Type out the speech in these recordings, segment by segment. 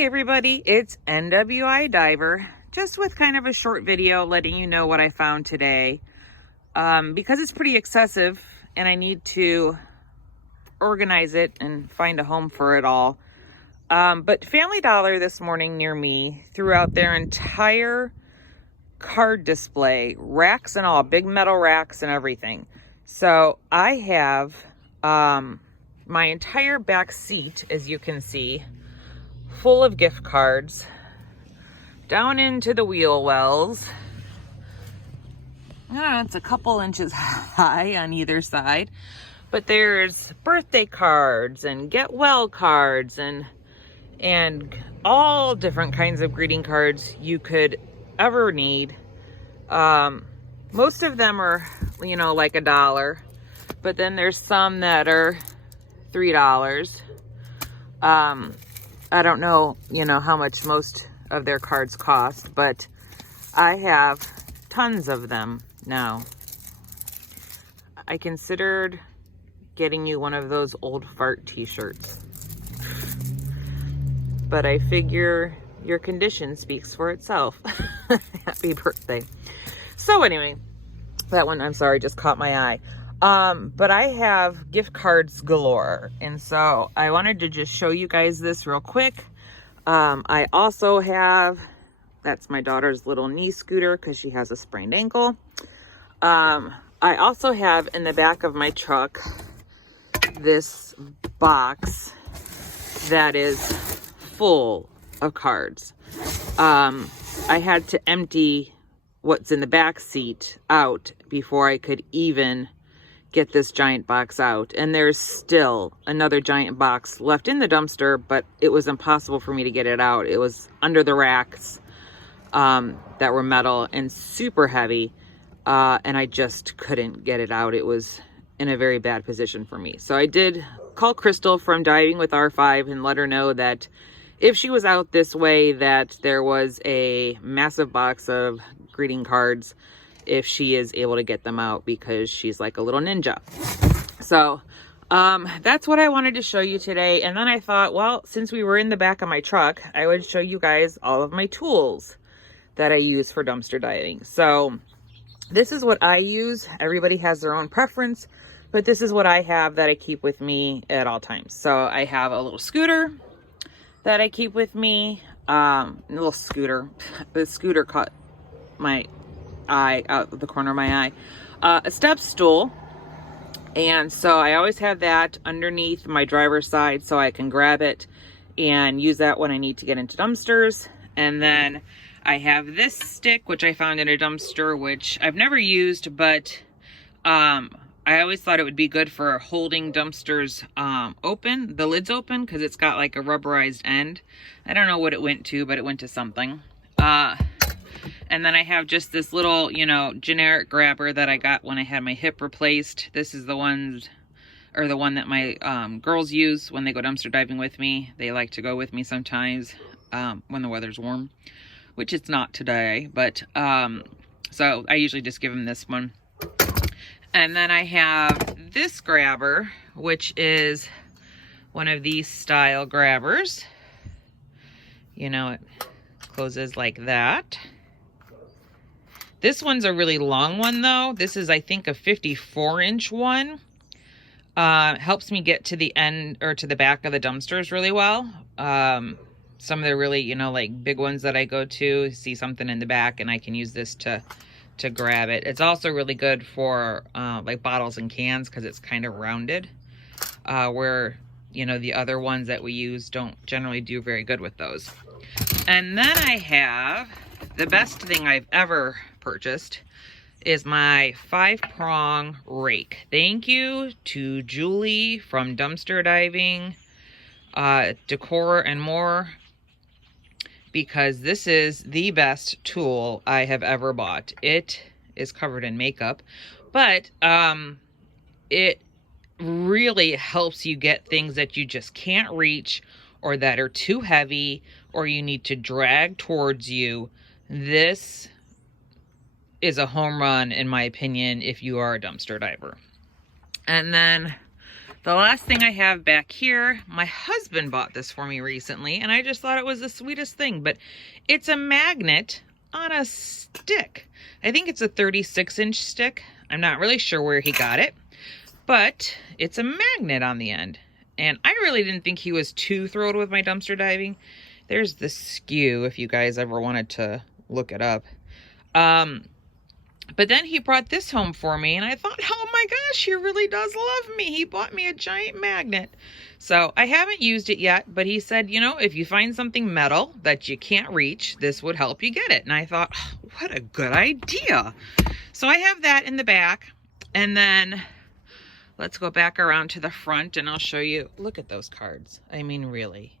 Hi everybody, it's NWI Diver, just with kind of a short video letting you know what I found today. Because it's pretty excessive and I need to organize it and find a home for it all. But Family Dollar this morning near me threw out their entire card display, racks and all, big metal racks and everything. So I have my entire back seat, as you can see, full of gift cards down into the wheel wells. I don't know, it's a couple inches high on either side, but there's birthday cards and get well cards and all different kinds of greeting cards you could ever need. Most of them are, like $1, but then there's some that are $3. I don't know, how much most of their cards cost, but I have tons of them now. I considered getting you one of those old fart t-shirts, but I figure your condition speaks for itself. Happy birthday. So anyway, that one, I'm sorry, just caught my eye. But I have gift cards galore. And so I wanted to just show you guys this real quick. I also have, that's my daughter's little knee scooter because she has a sprained ankle. I also have in the back of my truck this box that is full of cards. I had to empty what's in the back seat out before I could even get this giant box out, and there's still another giant box left in the dumpster, but it was impossible for me to get it out. It was under the racks that were metal and super heavy, and I just couldn't get it out. It was in a very bad position for me. So I did call Crystal from Diving with R5 and let her know that if she was out this way, that there was a massive box of greeting cards if she is able to get them out, because she's like a little ninja. So that's what I wanted to show you today. And then I thought, well, since we were in the back of my truck, I would show you guys all of my tools that I use for dumpster diving. So this is what I use. Everybody has their own preference, but this is what I have that I keep with me at all times. So I have a little scooter that I keep with me. A little scooter. The scooter caught my eye out of the corner of my eye. A step stool, and so I always have that underneath my driver's side so I can grab it and use that when I need to get into dumpsters. And then I have this stick, which I found in a dumpster, which I've never used, but I always thought it would be good for holding dumpsters open, the lids open, because it's got like a rubberized end. I don't know what it went to, but it went to something. And then I have just this little, generic grabber that I got when I had my hip replaced. This is the one that my girls use when they go dumpster diving with me. They like to go with me sometimes when the weather's warm, which it's not today. But so I usually just give them this one. And then I have this grabber, which is one of these style grabbers. It closes like that. This one's a really long one though. This is, I think, a 54-inch one. Helps me get to the end or to the back of the dumpsters really well. Some of the really, like big ones that I go to, see something in the back and I can use this to grab it. It's also really good for like bottles and cans because it's kind of rounded. Where, the other ones that we use don't generally do very good with those. And then I have the best thing I've ever purchased is my 5-prong rake. Thank you to Julie from Dumpster Diving Decor&more, because this is the best tool I have ever bought. It is covered in makeup, but it really helps you get things that you just can't reach or that are too heavy or you need to drag towards you. This is a home run, in my opinion, if you are a dumpster diver. And then The last thing I have back here, my husband bought this for me recently, and I just thought it was the sweetest thing, but it's a magnet on a stick. I think it's a 36-inch stick. I'm not really sure where he got it, but it's a magnet on the end. And I really didn't think he was too thrilled with my dumpster diving. There's the SKU if you guys ever wanted to look it up. But then he brought this home for me, and I thought, oh my gosh, he really does love me. He bought me a giant magnet. So I haven't used it yet, but he said, you know, if you find something metal that you can't reach, this would help you get it. And I thought, oh, what a good idea. So I have that in the back. And then let's go back around to the front and I'll show you. Look at those cards. I mean, really.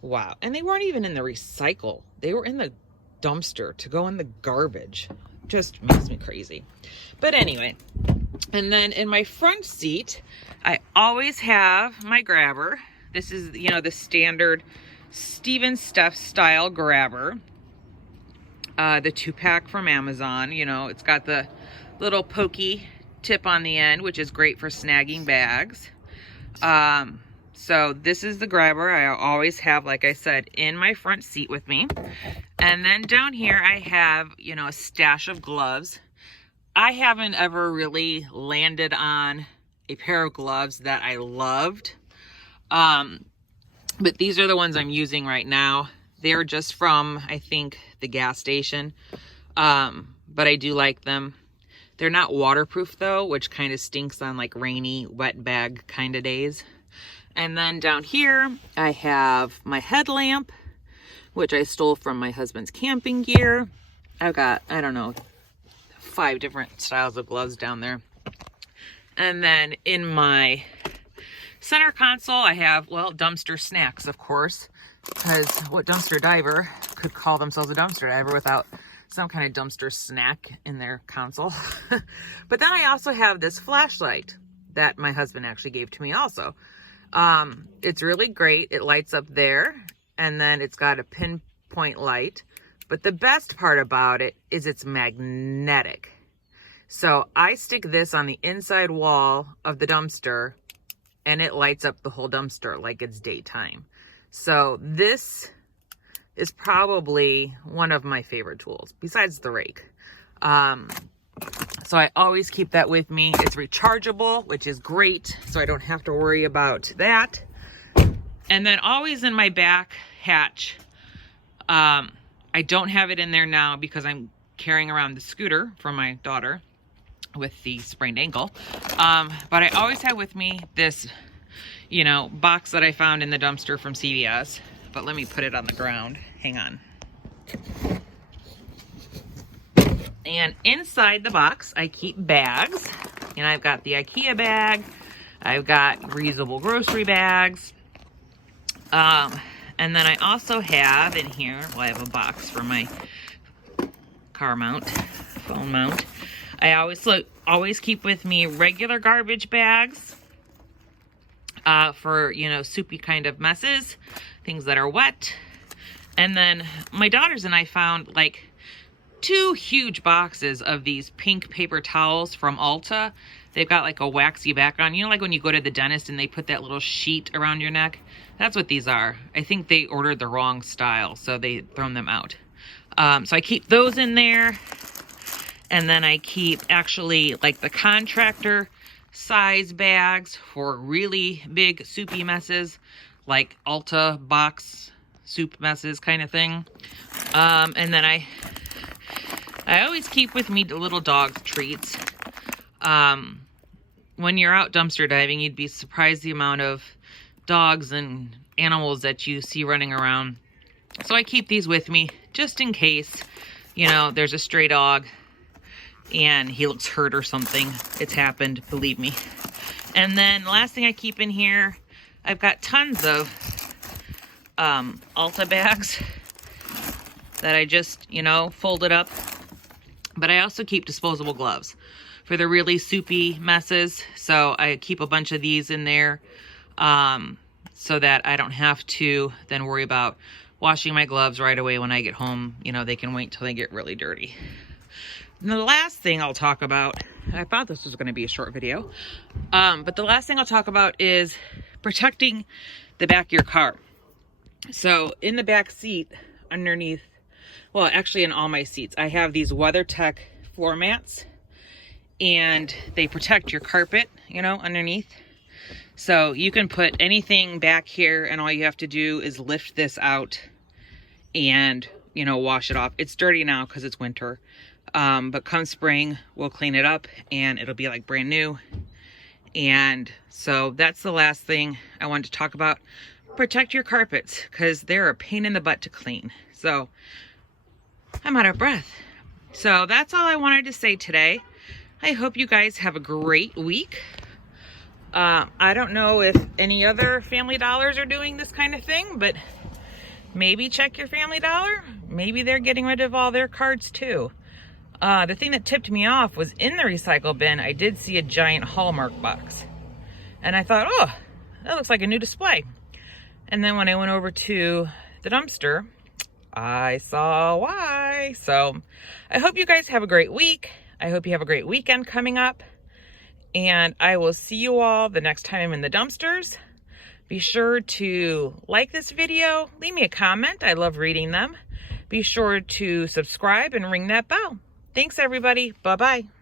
Wow. And they weren't even in the recycle. They were in the dumpster to go in the garbage. Just makes me crazy. But anyway, and then in my front seat, I always have my grabber. This is, you know, the standard Steven Steff style grabber. The 2-pack from Amazon. You know, it's got the little pokey tip on the end, which is great for snagging bags. So this is the grabber I always have, like I said, in my front seat with me. And then down here I have, you know, a stash of gloves. I haven't ever really landed on a pair of gloves that I loved. But these are the ones I'm using right now. They're just from, I think, the gas station. But I do like them. They're not waterproof though, which kind of stinks on like rainy, wet bag kind of days. And then down here, I have my headlamp, which I stole from my husband's camping gear. I've got, I don't know, 5 different styles of gloves down there. And then in my center console, I have, well, dumpster snacks, of course, because what dumpster diver could call themselves a dumpster diver without some kind of dumpster snack in their console? But then I also have this flashlight that my husband actually gave to me also. It's really great. It lights up there, and then it's got a pinpoint light. But the best part about it is it's magnetic. So I stick this on the inside wall of the dumpster, and it lights up the whole dumpster like it's daytime. So this is probably one of my favorite tools, besides the rake. So I always keep that with me. It's rechargeable, which is great, so I don't have to worry about that. And then always in my back hatch, I don't have it in there now because I'm carrying around the scooter for my daughter with the sprained ankle. But I always have with me this, you know, box that I found in the dumpster from CVS. But let me put it on the ground. Hang on. And inside the box, I keep bags. And I've got the IKEA bag. I've got reusable grocery bags. And then I also have in here, well, I have a box for my car mount, phone mount. I always keep with me regular garbage bags for, you know, soupy kind of messes, things that are wet. And then my daughters and I found like 2 huge boxes of these pink paper towels from Ulta. They've got like a waxy background. You know, like when you go to the dentist and they put that little sheet around your neck? That's what these are. I think they ordered the wrong style, so they thrown them out. So I keep those in there. And then I keep actually like the contractor size bags for really big soupy messes, like Ulta box soup messes kind of thing. And then I always keep with me the little dog treats. When you're out dumpster diving, you'd be surprised the amount of dogs and animals that you see running around. So I keep these with me just in case, you know, there's a stray dog and he looks hurt or something. It's happened, believe me. And then the last thing I keep in here, I've got tons of Ulta bags that I just, you know, folded up. But I also keep disposable gloves for the really soupy messes. So I keep a bunch of these in there so that I don't have to then worry about washing my gloves right away when I get home. You know, they can wait till they get really dirty. And the last thing I'll talk about, I thought this was going to be a short video, but the last thing I'll talk about is protecting the back of your car. So in the back seat underneath, well, actually in all my seats, I have these WeatherTech floor mats, and they protect your carpet, you know, underneath. So you can put anything back here, and all you have to do is lift this out and, you know, wash it off. It's dirty now because it's winter. But come spring, we'll clean it up and it'll be like brand new. And so that's the last thing I wanted to talk about. Protect your carpets because they're a pain in the butt to clean. So I'm out of breath. So that's all I wanted to say today. I hope you guys have a great week. I don't know if any other Family Dollars are doing this kind of thing, but maybe check your Family Dollar. Maybe they're getting rid of all their cards too. The thing that tipped me off was in the recycle bin, I did see a giant Hallmark box. And I thought, oh, that looks like a new display. And then when I went over to the dumpster, I saw why. So I hope you guys have a great week. I hope you have a great weekend coming up. And I will see you all the next time I'm in the dumpsters. Be sure to like this video. Leave me a comment. I love reading them. Be sure to subscribe and ring that bell. Thanks, everybody. Bye-bye.